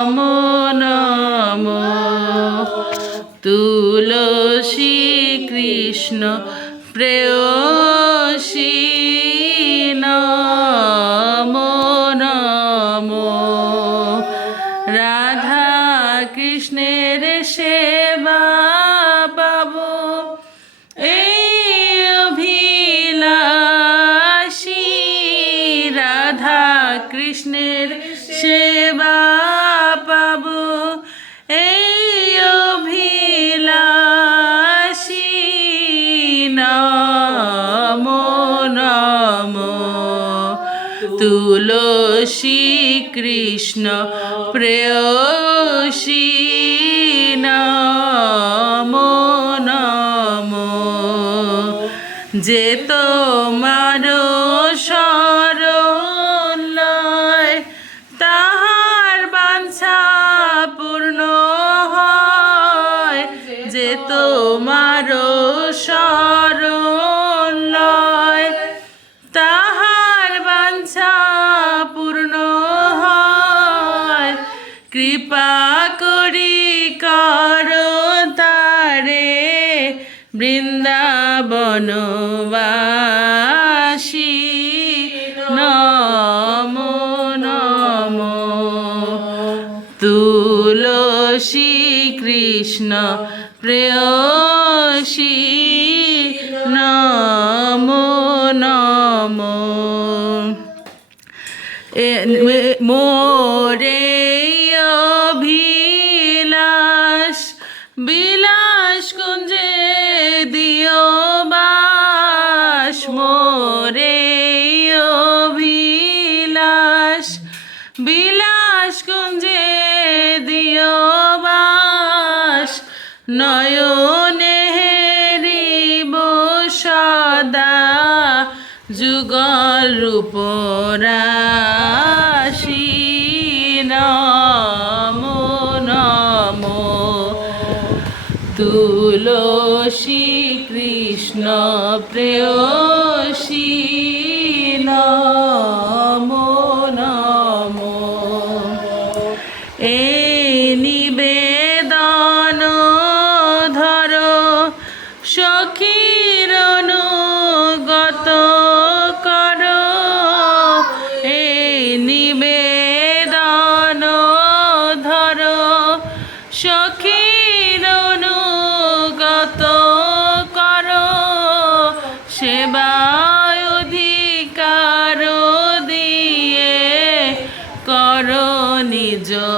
নমো তুলসী কৃষ্ণ, প্রেয়সী নমো নমো। রাধা কৃষ্ণের সেবা পাবো। এই অভিলাষী রাধা কৃষ্ণের সেবা তুলসী কৃষ্ণ প্রেয়সী মো নম। যে তোমার বৃন্দাবনবাসী নমো নমো। তুলসী কৃষ্ণ প্রেয়সী নমো নমো। মোরে নয়নে হেরিব সদা যুগল রূপরাশি নমো নমো। তুলসী কৃষ্ণ প্রেয়সী। সখীর অনুগত কর। এই নিবেদন ধর। সখীর অনুগত কর। সেবায় অধিকার দিয়ে কর নিজ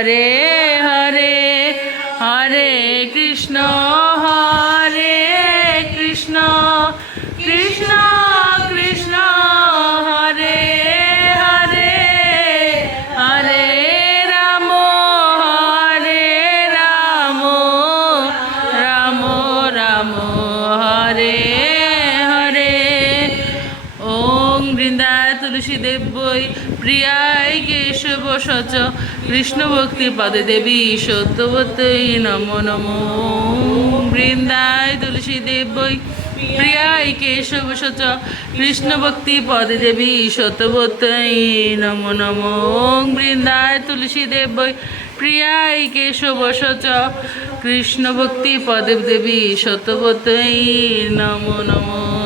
হরে হরে হরে কৃষ্ণ হরে কৃষ্ণ কৃষ্ণ কৃষ্ণ হরে হরে হরে রাম হরে রাম রাম রাম হরে হরে। ওম বৃন্দা তুলসী দেব্যই প্রিয়ায় কেশব সচ, কৃষ্ণ ভক্তি পদে দেবী সত্যবতী নমো নমো। বৃন্দায় তুলসী দেব বৈ প্রিয়াই কেশব সচ, কৃষ্ণ ভক্তি পদে দেবী শতবতৈ নমো নমো। বৃন্দায় তুলসী দেব বৈ প্রিয়াই কেশব সচ, কৃষ্ণ ভক্তি পদে দেবী শতবতৈ নমো নমো।